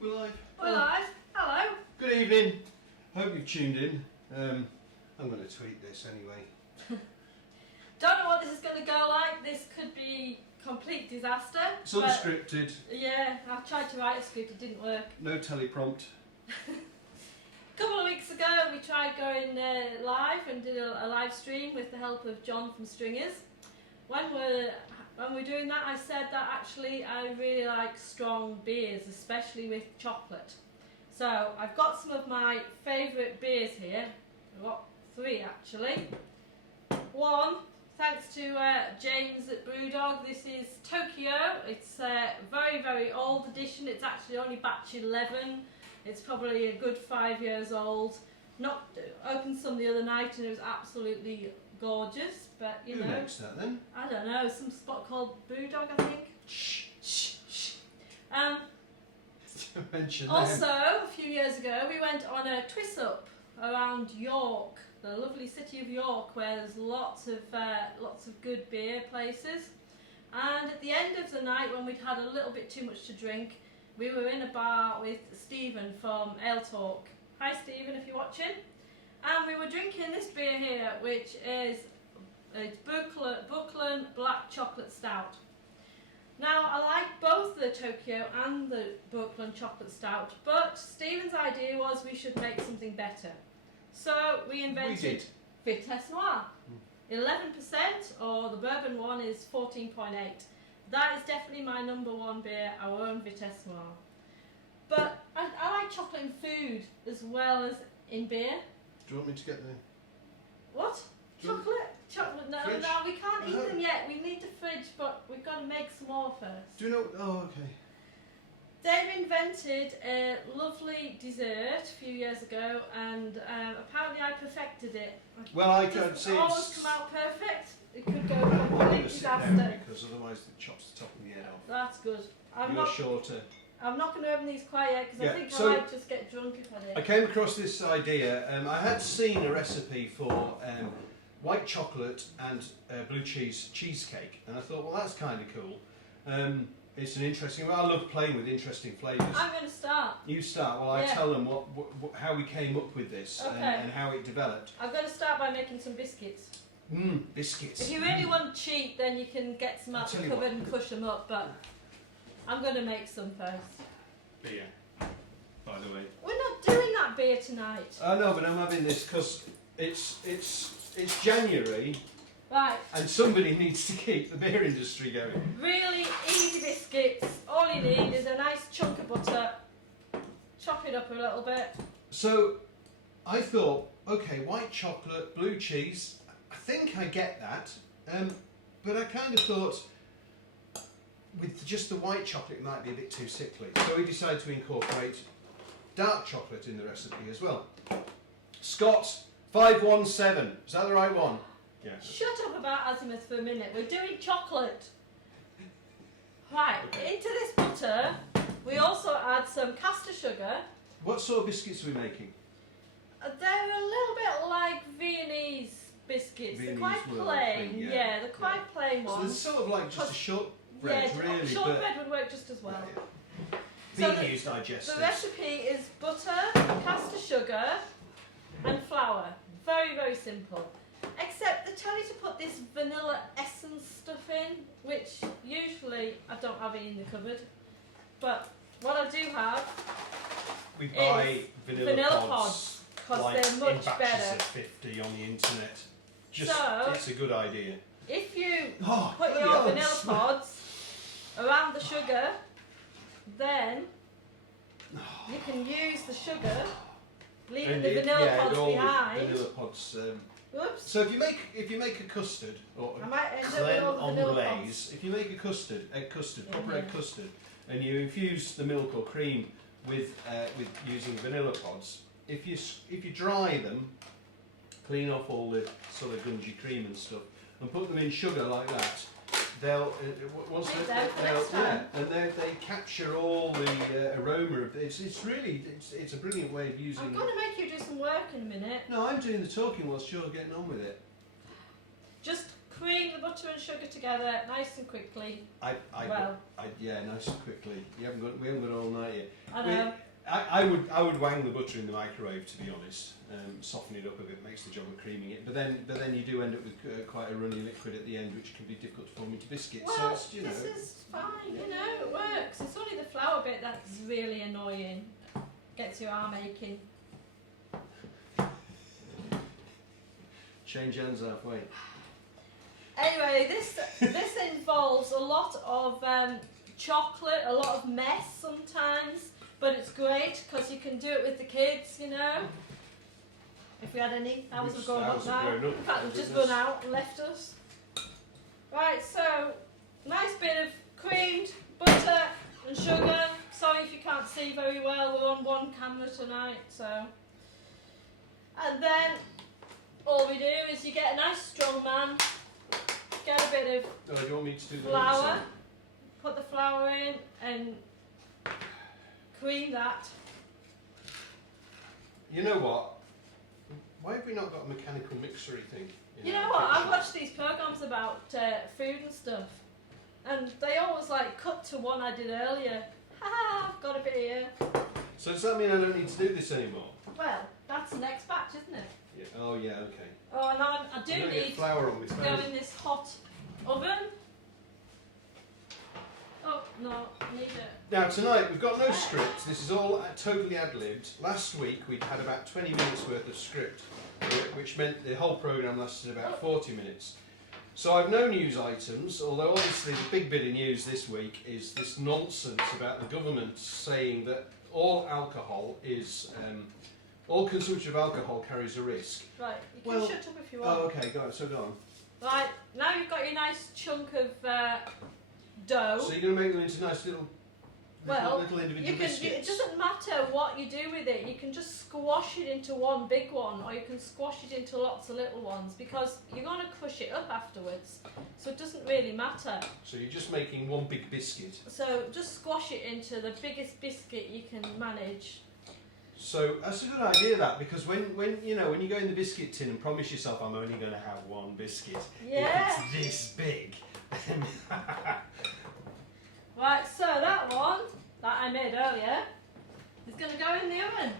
We're live. We're live. Hello. Good evening. Hope you've tuned in. I'm going to tweet this anyway. Don't know what this is going to go like. This could be complete disaster. It's unscripted. Yeah, I tried to write a script. It didn't work. No teleprompt. A couple of weeks ago, we tried going live and did a live stream with the help of John from Stringers. When we're doing that, I said that actually I really like strong beers, especially with chocolate. So I've got some of my favourite beers here. I've got 3 actually. One, thanks to James at Brewdog, this is Tokyo. It's a very, very old edition. It's actually only batch 11. It's probably a good 5 years old. Opened some the other night and it was absolutely gorgeous. But you know, who makes that then? I don't know, some spot called Brewdog, I think. Shh, shh, shh. Mention Also, them. a few years ago, we went on a twist up around York, the lovely city of York, where there's lots of good beer places. And at the end of the night, when we'd had a little bit too much to drink, we were in a bar with Stephen from Ale Talk. Hi Stephen, if you're watching. And we were drinking this beer here, which is Brooklyn Black Chocolate Stout. Now, I like both the Tokyo and the Brooklyn Chocolate Stout, but Stephen's idea was we should make something better. So we invented Vitesse Noir. 11%, or the bourbon one is 14.8. That is definitely my #1 beer, our own Vitesse Noir. But I like chocolate in food as well as in beer. Do you want me to get the... What? Chocolate? Chocolate? No, Fridge? no, we can't eat them yet. We need the fridge, but we've got to make some more first. Do you know... Oh, okay. They've invented a lovely dessert a few years ago, and apparently I perfected it. Well, I can't see It always come out perfect. It could go complete disaster. Because otherwise it chops the top of the head off. That's good. You're shorter. I'm not going to open these quite yet because I think I might just get drunk if I did. I came across this idea. I had seen a recipe for white chocolate and blue cheese cheesecake, and I thought, well, that's kind of cool. It's an interesting. Well, I love playing with interesting flavours. I'm going to start. You start. Well, I tell them how we came up with this and how it developed. I'm going to start by making some biscuits. Biscuits. If you really want to cheat, then you can get some out of the cupboard and crush them up. But I'm going to make some first. Beer, by the way. We're not doing that beer tonight. I know, but I'm having this because it's January. Right. And somebody needs to keep the beer industry going. Really easy biscuits. All you need is a nice chunk of butter. Chop it up a little bit. So I thought, okay, white chocolate, blue cheese. I think I get that. But I kind of thought with just the white chocolate it might be a bit too sickly. So we decided to incorporate dark chocolate in the recipe as well. Scott 517. Is that the right one? Yeah. Shut up about azimuth for a minute. We're doing chocolate. Right, Okay. into this butter, we also add some caster sugar. What sort of biscuits are we making? They're a little bit like Viennese biscuits. They're quite Viennese plain. thing, yeah. They're quite plain So ones. it's sort of like just a short bread, yeah, really. shortbread would work just as well. Yeah. So Viennese digestives. The recipe is butter, caster sugar, and flour. Very, very simple. Except they tell you to put this vanilla essence stuff in, which usually I don't have it in the cupboard. But what I do have, We buy vanilla pods, because like they're in much batches better. of 50 on the internet. Just, So- it's a good idea. If you Oh, put bloody your hell, vanilla it's- pods around the sugar, then you can use the sugar, leaving And the vanilla yeah, pods all the behind. vanilla pods. Oops. So if you make a custard or I might end up with creme all the vanilla pods. anglaise, if you make a custard, egg custard, Yeah, proper yeah. egg custard, and you infuse the milk or cream with using vanilla pods, if you dry them, clean off all the sort of gungy cream and stuff, and put them in sugar like that, they'll once Leave they, them for they'll next yeah, time. and they capture all the aroma of it's really it's a brilliant way of using. I'm going to make you do some work in a minute. No, I'm doing the talking whilst you're getting on with it. Just cream the butter and sugar together nice and quickly. Yeah, nice and quickly. We haven't got all night yet. I know. I would wang the butter in the microwave, to be honest. Soften it up a bit, makes the job of creaming it. But then you do end up with quite a runny liquid at the end, which can be difficult to form into biscuits. Well, so it's, you know, this is fine, you know, it works. It's only the flour bit that's really annoying. Gets your arm aching. change hands halfway. Anyway, this involves a lot of chocolate, a lot of mess sometimes, but it's great because you can do it with the kids, you know. If we had any, ours have grown up now. In fact, they've just run out and left us. Right, so nice bit of creamed butter and sugar. Sorry if you can't see very well, we're on one camera tonight, so. And then all we do is you get a nice strong man, get a bit of Oh, do you want me to do the flour, mixing? put the flour in and cream that. You know what? Why have we not got a mechanical mixery thing? in You our know what, I kitchen? watch these programmes about food and stuff, and they always like cut to one I did earlier. Ha, I've got a bit here. So does that mean I don't need to do this anymore? Well, that's the next batch, isn't it? Yeah. Oh yeah. Okay. Oh, and I do I'm gonna get need flour on my to go phone. in this hot oven. Oh, no, I need it. Now tonight we've got no script. This is all totally ad-libbed. Last week we'd had about 20 minutes worth of script, which meant the whole programme lasted about 40 minutes. So I've no news items, although obviously the big bit of news this week is this nonsense about the government saying that all alcohol is, all consumption of alcohol carries a risk. Right, you can Well, shut up if you want. Oh, okay, go on. So go on. Right, now you've got your nice chunk of dough. So you're going to make them into nice little You individual can, it biscuits. doesn't matter what you do with it. You can just squash it into one big one, or you can squash it into lots of little ones, because you're going to crush it up afterwards. So it doesn't really matter. So you're just making one big biscuit. So just squash it into the biggest biscuit you can manage. So that's a good idea, that, because when you know when you go in the biscuit tin and promise yourself I'm only going to have one biscuit, Yeah. if it's this big. Right, so that one that I made earlier is going to go in the oven.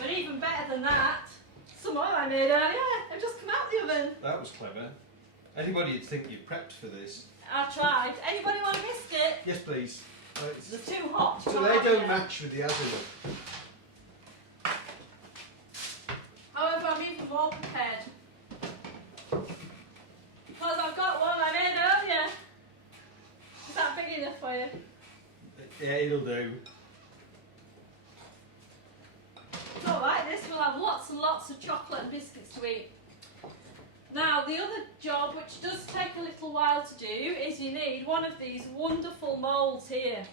But even better than that, some more I made earlier have just come out the oven. That was clever. Anybody would think you prepped for this. I tried. Anybody want a biscuit? Yes, please. They're too hot. So Can't they have don't it. match with the azimuth. However, I'm even more prepared. Because I've got one I made earlier. Is that big enough for you? Yeah, it'll do. It's alright, this will have lots and lots of chocolate and biscuits to eat. Now, the other job, which does take a little while to do, is you need one of these wonderful moulds here.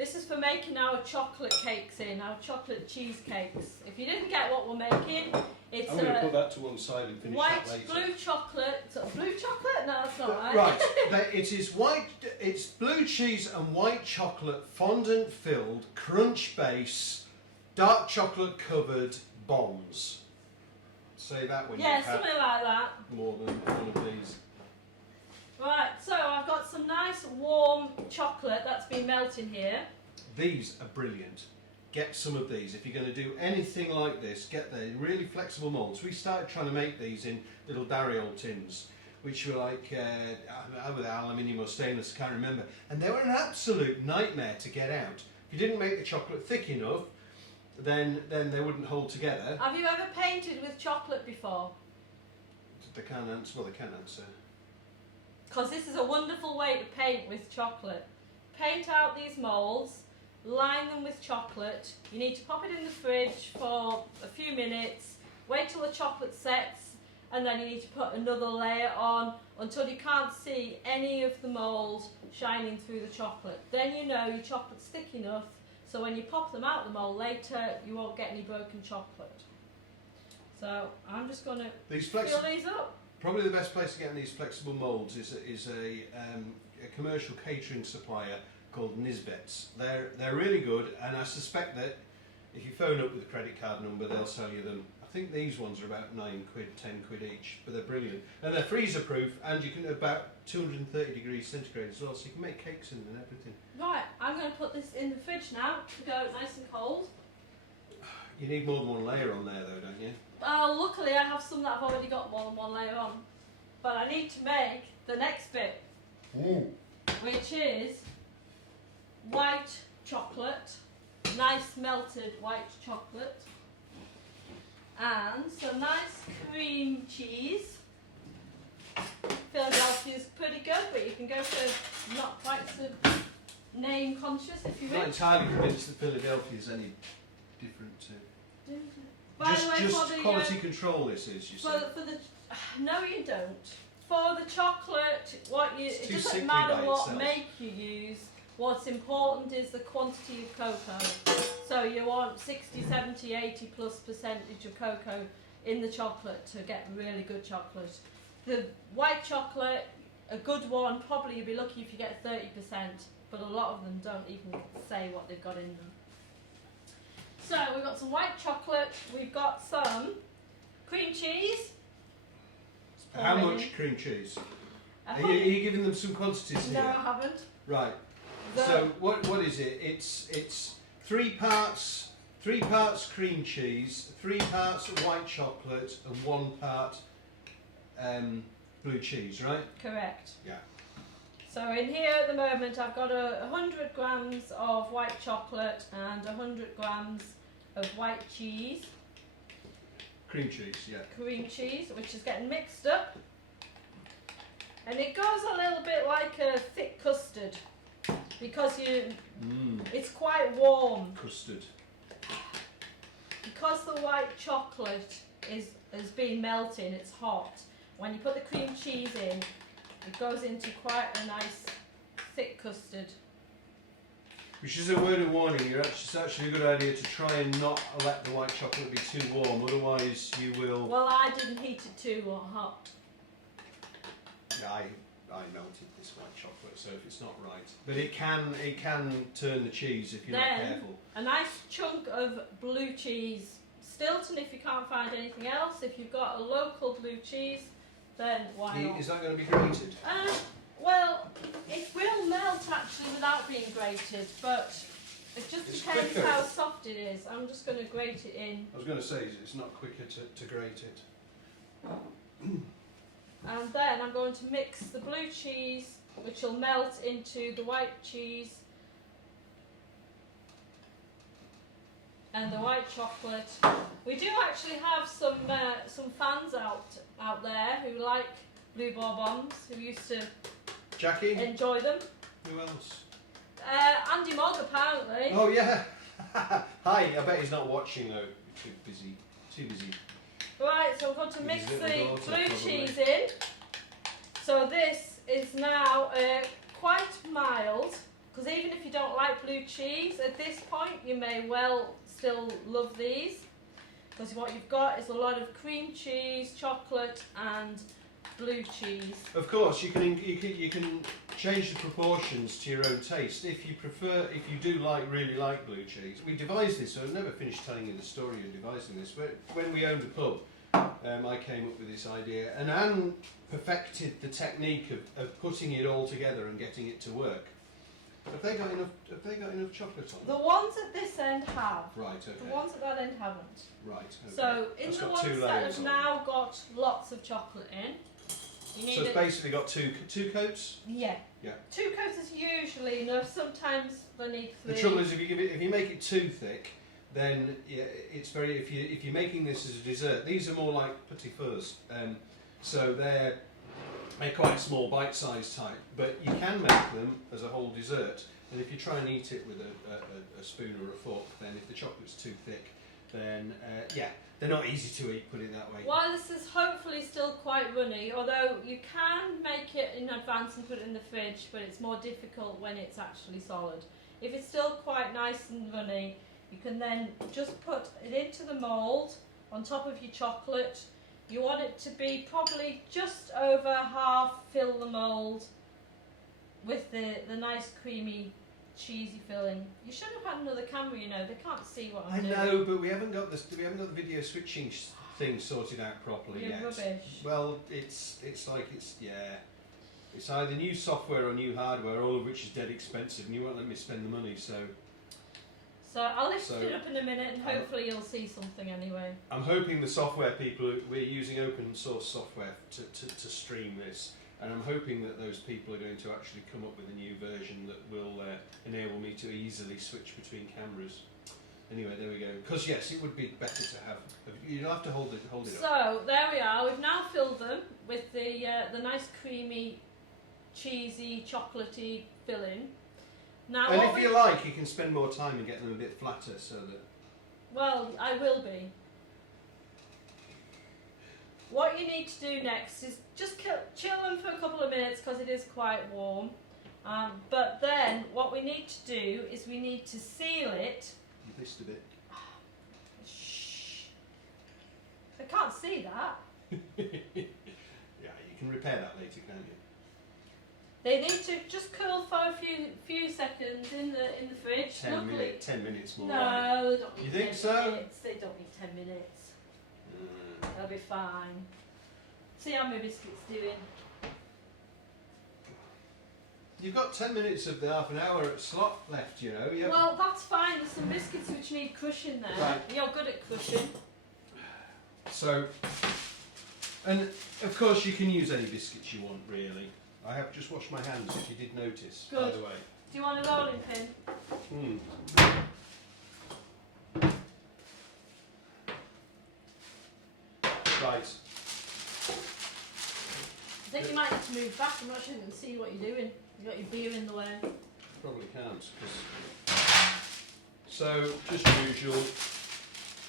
This is for making our chocolate cakes our chocolate cheesecakes. If you didn't get what we're making, it's I'm going to put that to one side and finish white that later. blue chocolate. Blue chocolate? No, that's not right. Right, it is white. It's blue cheese and white chocolate, fondant filled, crunch base, dark chocolate covered bombs. Say that when Yeah, you've had something like that. more than one of these. Right, so I've got some nice warm chocolate that's been melting here. These are brilliant. Get some of these. If you're going to do anything like this, get the really flexible moulds. We started trying to make these in little Dariol tins, which were like either aluminium or stainless, I can't remember. And they were an absolute nightmare to get out. If you didn't make the chocolate thick enough, then they wouldn't hold together. Have you ever painted with chocolate before? They can't answer. Well, they can answer. Because this is a wonderful way to paint with chocolate. Paint out these moulds, line them with chocolate. You need to pop it in the fridge for a few minutes, wait till the chocolate sets, and then you need to put another layer on until you can't see any of the mould shining through the chocolate. Then you know your chocolate's thick enough, so when you pop them out the mould later, you won't get any broken chocolate. So I'm just going to fill these up. Probably the best place to get these flexible moulds is a commercial catering supplier called Nisbets. They're really good, and I suspect that if you phone up with a credit card number, they'll sell you them. I think these ones are about £9, £10 each, but they're brilliant. And they're freezer proof, and you can about 230 degrees centigrade as well, so you can make cakes in them and everything. Right, I'm going to put this in the fridge now to go nice and cold. You need more than one layer on there though, don't you? Luckily I have some that I've already got more than one layer on. But I need to make the next bit, which is white chocolate, nice melted white chocolate, and some nice cream cheese. Philadelphia's pretty good, but you can go for not quite so name conscious if you I'm not wish. entirely convinced that Philadelphia is any different to... By the way, just for the, quality control this is, you say? for the no, you don't. For the chocolate, it too doesn't sickly matter by what itself. make you use. What's important is the quantity of cocoa. So you want 60, 70, 80 plus percentage of cocoa in the chocolate to get really good chocolate. The white chocolate, a good one, probably you'll be lucky if you get 30%, but a lot of them don't even say what they've got in them. So we've got some white chocolate, we've got some cream cheese. How much cream cheese? I Are you giving them some quantities No, here? I haven't. Right. The- So what is it? It's 3 parts cream cheese, 3 parts white chocolate, and 1 part blue cheese, right? Correct. Yeah. So in here at the moment I've got 100 grams of white chocolate and 100 grams of white cheese, Cream cheese, yeah. cream cheese, which is getting mixed up. And it goes a little bit like a thick custard because it's quite warm. Custard. Because the white chocolate has been melting, it's hot. When you put the cream cheese in, it goes into quite a nice thick custard. Which is a word of warning. It's actually a good idea to try and not let the white chocolate be too warm, otherwise you will... Well, I didn't heat it too hot. Yeah, I melted this white chocolate, so if it's not right. But it can turn the cheese if you're not Then careful. a nice chunk of blue cheese. Stilton if you can't find anything else. If you've got a local blue cheese, then why not? Is that going to be grated? Well, it will melt actually without being grated, but it just It's depends quicker. how soft it is. I'm just going to grate it in. I was going to say, it's not quicker to grate it. And then I'm going to mix the blue cheese, which will melt into the white cheese and the white chocolate. We do actually have some fans out there who like blue bonbons, who used to Jackie? enjoy them. Who else? Andy Mogg apparently. Oh yeah! Hi, I bet he's not watching though. Too busy. Right, so I'm going to With mix his the little daughter, blue probably. cheese in. So this is now quite mild. because even if you don't like blue cheese, at this point you may well still love these, because what you've got is a lot of cream cheese, chocolate and blue cheese. Of course, you can change the proportions to your own taste. If you do really like blue cheese. We devised this, so I've never finished telling you the story of devising this, but when we owned the pub, I came up with this idea, and Anne perfected the technique of putting it all together and getting it to work. Have they got enough chocolate on them? The ones at this end have. Right, okay. The ones at that end haven't. Right, okay. So in That's the got ones two that layers have on. now got lots of chocolate in, you need So it's basically got two coats? yeah. Yeah. 2 coats is usually enough. Sometimes they need 3. The trouble is, if you make it too thick, then yeah, it's very. If you're making this as a dessert, these are more like petit fours, so they're quite small, bite-sized type. But you can make them as a whole dessert, and if you try and eat it with a spoon or a fork, then if the chocolate's too thick, then yeah, they're not easy to eat. Put it that way. While this is hopefully still quite runny, although you can make it in advance and put it in the fridge, but it's more difficult when it's actually solid. If it's still quite nice and runny, you can then just put it into the mould on top of your chocolate. You want it to be probably just over half fill the mould with the nice creamy cheesy filling. You should have had another camera, you know, they can't see what I'm doing. I know, but we haven't got the video switching thing sorted out properly You're yet. rubbish. Well, it's either new software or new hardware, all of which is dead expensive, and you won't let me spend the money. So I'll lift it up in a minute, and hopefully you'll see something anyway. I'm hoping the software people, we're using open source software to stream this, and I'm hoping that those people are going to actually come up with a new version that will enable me to easily switch between cameras. Anyway, there we go. Because yes, it would be better to have. You'd have to hold it up. So there we are. We've now filled them with the nice creamy, cheesy, chocolatey filling. Now, And if you like, you can spend more time and get them a bit flatter, so that. Well, I will be. What you need to do next is just chill them for a couple of minutes because it is quite warm. But then what we need to do is we need to seal it. You missed a bit. Shh. I can't see that. Yeah, you can repair that later, can't you? They need to just cool for a few seconds in the fridge. 10 minutes more. No, they don't need You think 10 so? minutes. They don't need 10 minutes. Mm. They'll be fine. See how my biscuit's doing. You've got 10 minutes of the half an hour slot left, you know. Well, that's fine. There's some biscuits which need crushing there. Right. You're good at crushing. So, and of course you can use any biscuits you want, really. I have just washed my hands, if you did notice, by Good. the way. Do you want a rolling pin? Right. I think you might need to move back. I'm not sure you can see what you're doing. You've got your beer in the way. Probably can't. So, just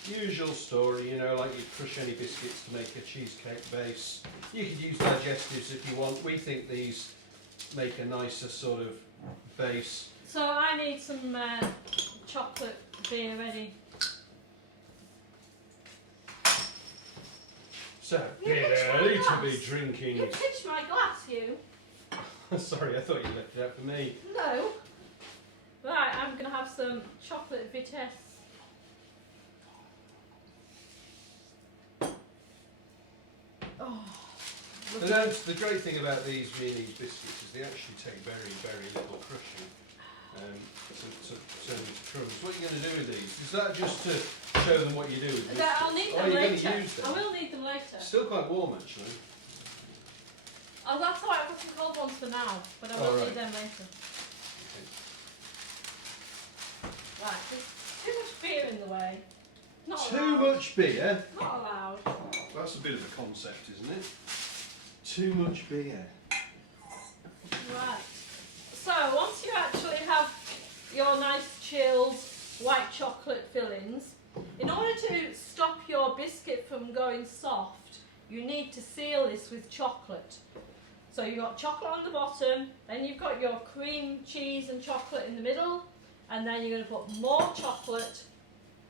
usual story, you know, like you crush any biscuits to make a cheesecake base. You could use digestives if you want. We think these make a nicer sort of base. So I need some chocolate beer ready. So, You get pitched my early to glass. be drinking. You pitched my glass, you. Sorry, I thought you left it out for me. No. Right, I'm going to have some chocolate vitesse. Oh, The great thing about these Viennese biscuits is they actually take very, very little crushing to turn into crumbs. What are you going to do with these? Is that just to show them what you do with biscuits? I'll need Or them are you later. going to use them? I will need them later. Still quite warm, actually. Oh, that's alright. I've got some cold ones for now, but I will Alright. need them later. Okay. Right, there's too much beer in the way. Not Too allowed. much beer? Not allowed. That's a bit of a concept, isn't it? Too much beer. Right. So once you actually have your nice chilled white chocolate fillings, in order to stop your biscuit from going soft, you need to seal this with chocolate. So you've got chocolate on the bottom, then you've got your cream, cheese and chocolate in the middle, and then you're going to put more chocolate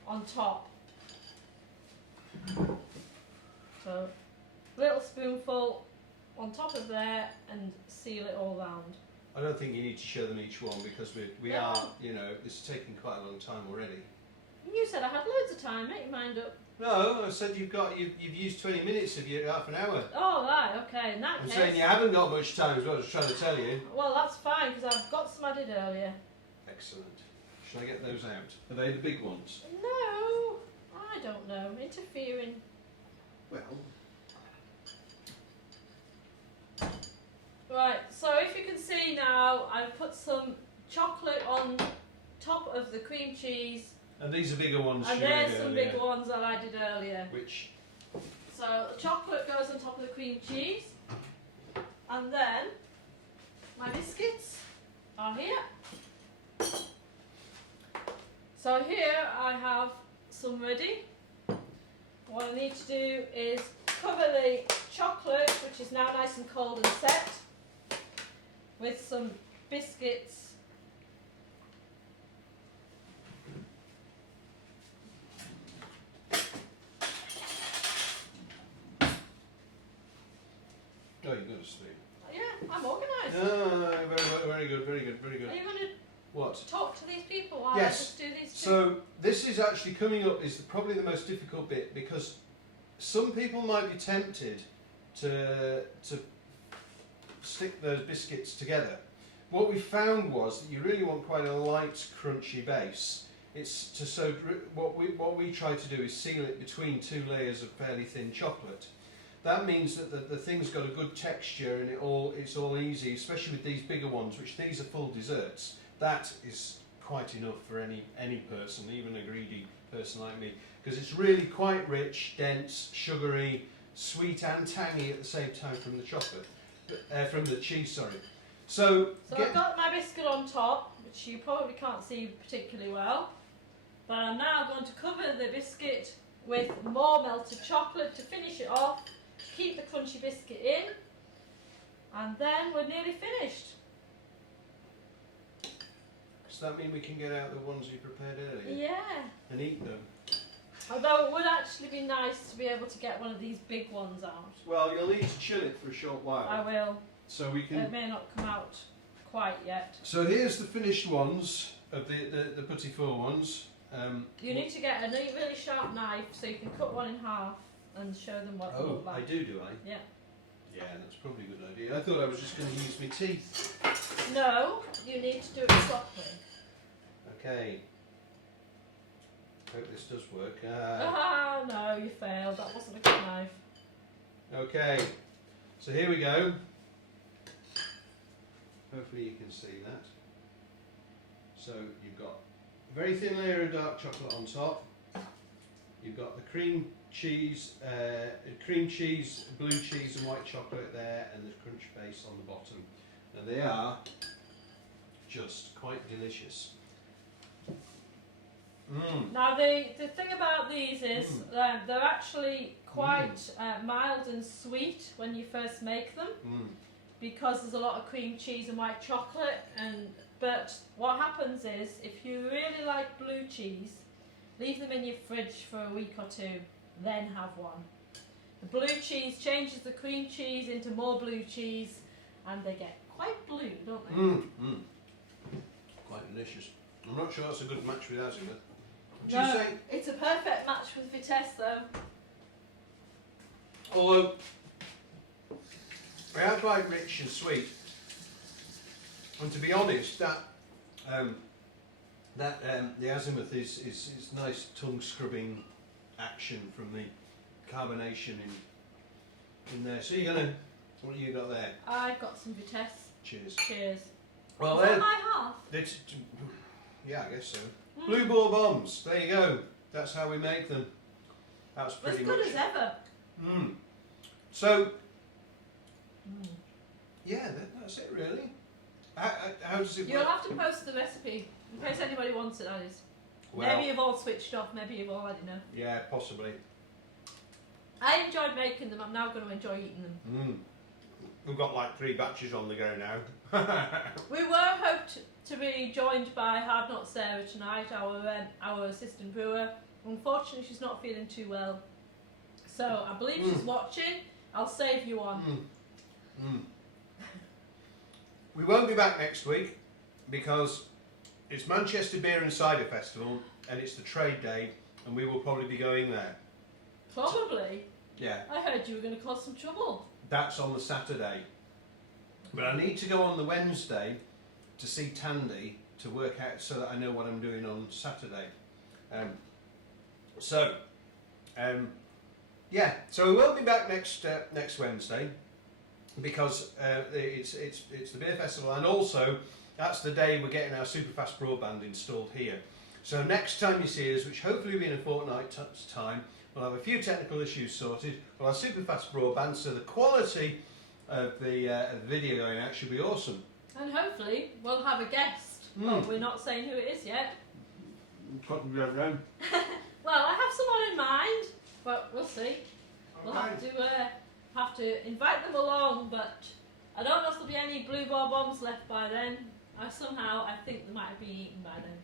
on top. So a little spoonful on top of there and seal it all round. I don't think you need to show them each one because we No. are, you know, it's taking quite a long time already. You said I had loads of time, make your mind up. No, I said you've used 20 minutes of your half an hour. Oh right, okay, in that I'm case. saying you haven't got much time is what I was trying to tell you. Well that's fine because I've got some I did earlier. Excellent. Shall I get those out? Are they the big ones? No, I don't know, interfering. Well, Right, so if you can see now, I've put some chocolate on top of the cream cheese, and these are bigger ones. and you made there's some earlier. big ones that I did earlier. Which? So the chocolate goes on top of the cream cheese, and then my biscuits are here. So here I have some ready. What I need to do is cover the chocolate, which is now nice and cold and set, with some biscuits. Oh, you've got a spoon. Yeah, I'm organised. Very good, very good, very good. Are you going to What? talk to these people while Yes. I just do these two? So this is actually coming up is probably the most difficult bit because some people might be tempted to stick those biscuits together. What we found was that you really want quite a light, crunchy base. It's to what we try to do is seal it between two layers of fairly thin chocolate. That means that the thing's got a good texture and it's all easy, especially with these bigger ones, which these are full desserts. That is quite enough for any person, even a greedy person like me, because it's really quite rich, dense, sugary, sweet and tangy at the same time from the chocolate, from the cheese. Sorry. So I've got my biscuit on top, which you probably can't see particularly well, but I'm now going to cover the biscuit with more melted chocolate to finish it off, to keep the crunchy biscuit in, and then we're nearly finished. does that mean we can get out the ones you prepared earlier Yeah. and eat them? Although it would actually be nice to be able to get one of these big ones out. Well, you'll need to chill it for a short while. I will. So we can. It may not come out quite yet. So here's the finished ones of the petit four ones. You need to get a really sharp knife so you can cut one in half and show them what they Oh, look like. I do I? Yeah. Yeah, that's probably a good idea. I thought I was just going to use my teeth. No, you need to do it properly. Okay. Hope this does work. Ah, no, you failed. That wasn't a good knife. Okay. So here we go. Hopefully you can see that. So you've got a very thin layer of dark chocolate on top. You've got the cream cheese, blue cheese and white chocolate there, and the crunch base on the bottom. And they are just quite delicious. Now, the thing about these is they're actually quite mild and sweet when you first make them because there's a lot of cream cheese and white chocolate. But what happens is, if you really like blue cheese, leave them in your fridge for a week or two, then have one. The blue cheese changes the cream cheese into more blue cheese, and they get quite blue, don't they? Quite delicious. I'm not sure that's a good match with Azima. Would No, you say? it's a perfect match with Vitesse though. Although they are quite rich and sweet, and to be honest, that the azimuth is nice tongue scrubbing action from the carbonation in there. So you're gonna, what have you got there? I've got some Vitesse. Cheers. Cheers. Well, Is that my half? Yeah, I guess so. Blue ball bombs. There you go. That's how we make them. That's As pretty good much. as ever. So, yeah, that's it really. How does it You'll work? have to post the recipe in case anybody wants it, that is. Well, Maybe you've all switched off, maybe you've already know. yeah, possibly. I enjoyed making them, I'm now going to enjoy eating them. we've got like 3 batches on the go now. We were hoped to be joined by Hard Not Sarah tonight, our assistant brewer. Unfortunately, she's not feeling too well. So I believe she's watching. I'll save you one. We won't be back next week because it's Manchester Beer and Cider Festival and it's the trade day and we will probably be going there. Probably. Yeah. I heard you were going to cause some trouble. That's on the Saturday. But I need to go on the Wednesday to see Tandy to work out so that I know what I'm doing on Saturday. Yeah, so we will be back next Wednesday because it's the beer festival, and also that's the day we're getting our Superfast broadband installed here. So next time you see us, which hopefully will be in a fortnight's time, we'll have a few technical issues sorted. We'll have Superfast broadband, so the quality of the video going out should be awesome. And hopefully we'll have a guest. Well, we're not saying who it is yet. Got to go around. Well, I have someone in mind, but we'll see. We'll have to invite them along, but I don't know if there'll be any blue ball bombs left by then. I think they might have been eaten by then.